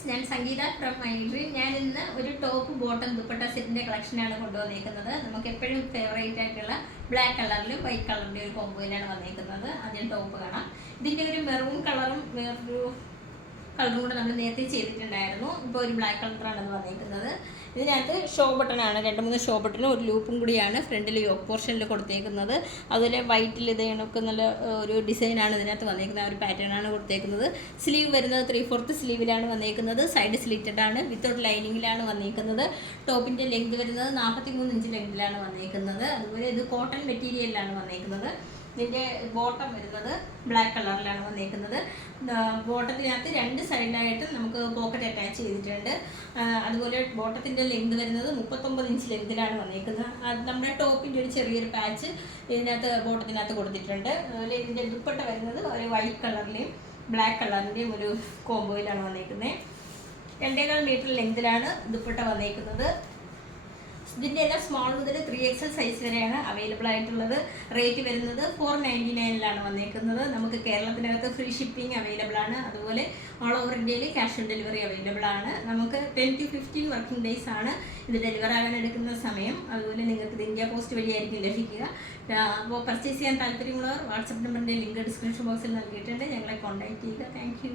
Friends, ഞാൻ സംഗീത from മൈൻഡ്രി. ഞാൻ ഇന്ന് ഒരു ടോപ്പ് ബോട്ടം ദുപ്പട്ട സെറ്റിന്റെ കളക്ഷനാണ് കൊണ്ടുവന്നേക്കുന്നത്. നമുക്ക് എപ്പോഴും ഫേവറേറ്റ് ആയിട്ടുള്ള ബ്ലാക്ക് കളറിലും വൈറ്റ് കളറിന്റെ ഒരു കോമ്പോയിലാണ് വന്നേക്കുന്നത്. ആദ്യം ടോപ്പ് കാണാം. ഇതിന്റെ ഒരു മെറൂൺ കളറും വേറൊരു കളറും കൂടെ നമ്മൾ നേരത്തെ ചെയ്തിട്ടുണ്ടായിരുന്നു. ഇപ്പോൾ ഒരു ബ്ലാക്ക് കളറാണ് അത് വന്നേക്കുന്നത്. ഇതിനകത്ത് ഷോ ബട്ടണാണ്, 2-3 ഷോ ബട്ടണും ഒരു ലൂപ്പും കൂടിയാണ് ഫ്രണ്ടിൽ യോക്ക് പോർഷനിൽ കൊടുത്തേക്കുന്നത്. അതുപോലെ വൈറ്റിൽ ഇത് കണക്ക് നല്ല ഒരു ഡിസൈനാണ് ഇതിനകത്ത് വന്നേക്കുന്നത്. ആ ഒരു പാറ്റേണാണ് കൊടുത്തേക്കുന്നത്. സ്ലീവ് വരുന്നത് 3/4 സ്ലീവിലാണ് വന്നേക്കുന്നത്. സൈഡ് സ്ലിറ്റഡ് ആണ്, വിത്തൗട്ട് ലൈനിങ്ങിലാണ് വന്നേക്കുന്നത്. ടോപ്പിൻ്റെ ലെങ്ത് വരുന്നത് 43 ഇഞ്ച് ലെങ്തിലാണ് വന്നേക്കുന്നത്. അതുപോലെ ഇത് കോട്ടൺ മെറ്റീരിയലിലാണ് വന്നേക്കുന്നത്. ഇതിൻ്റെ ബോട്ടം വരുന്നത് ബ്ലാക്ക് കളറിലാണ് വന്നേക്കുന്നത്. ബോട്ടത്തിനകത്ത് 2 സൈഡിലായിട്ട് നമുക്ക് പോക്കറ്റ് അറ്റാച്ച് ചെയ്തിട്ടുണ്ട്. അതുപോലെ ബോട്ടത്തിൻ്റെ ലെങ്ത് വരുന്നത് 39 ഇഞ്ച് ലെങ്തിലാണ് വന്നേക്കുന്നത്. നമ്മുടെ ടോപ്പിൻ്റെ ഒരു ചെറിയൊരു പാച്ച് ഇതിനകത്ത് ബോട്ടത്തിനകത്ത് കൊടുത്തിട്ടുണ്ട്. അതുപോലെ ഇതിൻ്റെ ദുപ്പട്ട വരുന്നത് ഒരു വൈറ്റ് കളറിലെയും ബ്ലാക്ക് കളറിൻ്റെയും ഒരു കോമ്പോയിലാണ് വന്നേക്കുന്നത്. 2.25 മീറ്റർ ലെങ്തിലാണ് ദുപ്പട്ട വന്നേക്കുന്നത്. ഇതിൻ്റെ എല്ലാം സ്മോൾ മുതൽ 3XL സൈസ് വരെയാണ് അവൈലബിൾ ആയിട്ടുള്ളത്. റേറ്റ് വരുന്നത് 499 വന്നേക്കുന്നത്. നമുക്ക് കേരളത്തിനകത്ത് ഫ്രീ ഷിപ്പിംഗ് അവൈലബിൾ ആണ്. അതുപോലെ ഓൾ ഓവർ ഇന്ത്യയിൽ ക്യാഷ് ഓൺ ഡെലിവറി അവൈലബിൾ ആണ്. നമുക്ക് 10 to 15 വർക്കിംഗ് ഡേയ്സ് ആണ് ഇത് ഡെലിവർ ആകാൻ എടുക്കുന്ന സമയം. അതുപോലെ നിങ്ങൾക്ക് ഇത് ഇന്ത്യ പോസ്റ്റ് വഴിയായിരിക്കും ലഭിക്കുക. അപ്പോൾ പർച്ചേസ് ചെയ്യാൻ താല്പര്യമുള്ളവർ വാട്സപ്പ് നമ്പറിൻ്റെ ലിങ്ക് ഡിസ്ക്രിപ്ഷൻ ബോക്സിൽ നൽകിയിട്ടുണ്ട്. ഞങ്ങളെ കോൺടാക്ട് ചെയ്യുക. താങ്ക്